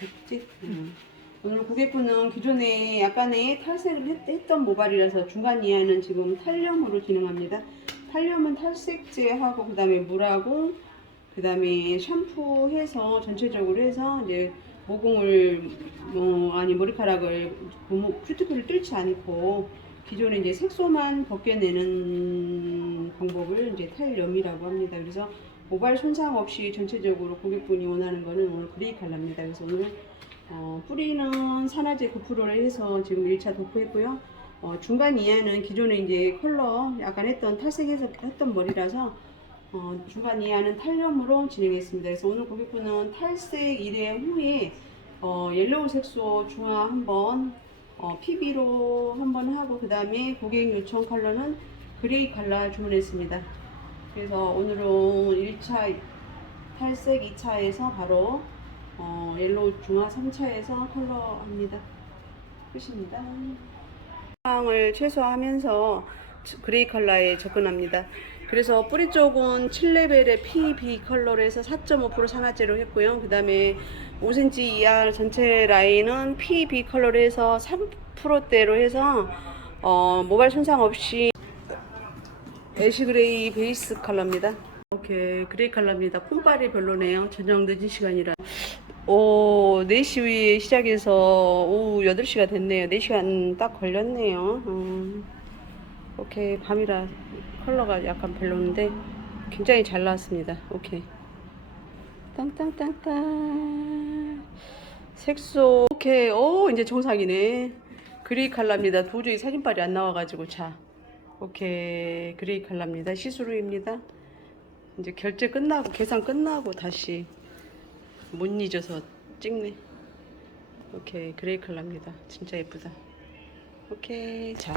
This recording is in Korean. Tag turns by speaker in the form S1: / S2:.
S1: 됐지? 음. 오늘 고객분은 기존에 약간의 탈색을 했, 했던 모발이라서 중간 이하는 지금 탈염으로 진행합니다. 탈염은 탈색제하고 그 다음에 물하고 그 다음에 샴푸해서 전체적으로 해서 이제 모공을 뭐 아니 머리카락을 큐티클을 뚫지 않고 기존에 이제 색소만 벗겨내는 방법을 이제 탈염이라고 합니다. 그래서 모발 손상 없이 전체적으로 고객분이 원하는 거는 오늘 그레이 컬러입니다. 그래서 오늘 어, 뿌리는 산화제 9%를 해서 지금 1차 도포했고요. 어, 중간 이하는 기존에 이제 컬러 약간 했던 탈색해서 했던 머리라서 어, 중간 이하는 탈염으로 진행했습니다. 그래서 오늘 고객분은 탈색 1회 후에 어, 옐로우 색소 중화 한번 어, PB로 한번 하고 그 다음에 고객 요청 컬러는 그레이 컬러 주문했습니다. 그래서 오늘은 1차 탈색 2차에서 바로 어, 옐로우 중화 3차에서 컬러 합니다. 끝입니다. 상을 최소화하면서 그레이 컬러에 접근합니다. 그래서 뿌리 쪽은 7레벨의 PB 컬러로 해서 4.5% 산화제로 했고요. 그 다음에 5cm 이하 전체 라인은 PB 컬러로 해서 3%대로 해서 어, 모발 손상 없이 애쉬 그레이 베이스 컬러입니다. 오케이 그레이 컬러입니다. 폰빨이 별로네요. 저녁 늦은 시간이라. 오 4시 시작해서 오후 8시가 됐네요. 4시간 딱 걸렸네요. 음. 오케이 밤이라 컬러가 약간 별로인데 굉장히 잘 나왔습니다. 오케이 땅땅땅땅 색소 오케이 오 이제 정상이네 그레이 컬러입니다. 도저히 사진빨이 안 나와가지고 자 오케이 그레이 컬러입니다. 시스루입니다. 이제 결제 끝나고 계산 끝나고 다시 못 잊어서 찍네. 오케이 그레이 컬러입니다. 진짜 예쁘다. 오케이 자